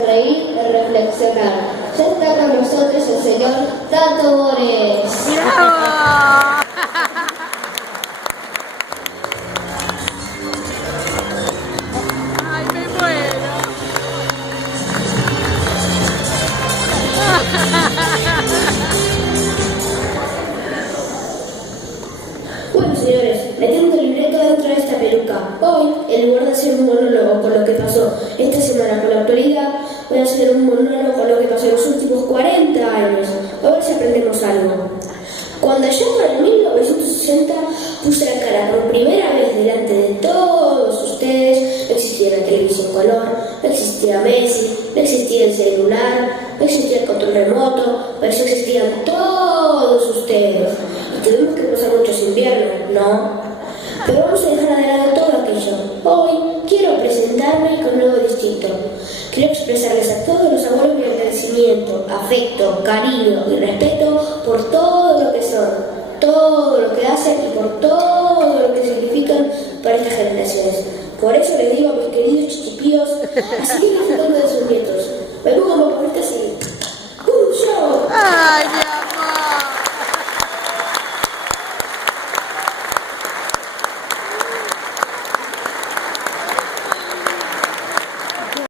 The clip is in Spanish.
Reír y reflexionar. Ya está con nosotros el señor Tato Bores. ¡Bravo! ¡Ay, me muero! Bueno, señores, metiendo el libreto dentro de esta peluca. Hoy, en lugar de hacer un monólogo con lo que pasó esta semana con la actualidad, voy a hacer un monólogo con lo que pasó en los últimos 40 años. A ver si aprendemos algo. Cuando yo por el 1960 puse la cara por primera vez delante de todos ustedes, no existía la televisión color, no existía Messi, no existía el celular, no existía el control remoto, pero sí existían todos ustedes. Y tuvimos que pasar muchos inviernos, ¿no? Pero vamos a dejar de lado todo aquello. Hoy quiero presentarme con algo distinto. Quiero expresarles a todos los abuelos mi agradecimiento, afecto, cariño y respeto por todo lo que son, todo lo que hacen y por todo lo que significan para estas generaciones. Por eso les digo a mis queridos chiquipíos, así que disfrutando de sus nietos. Me pongo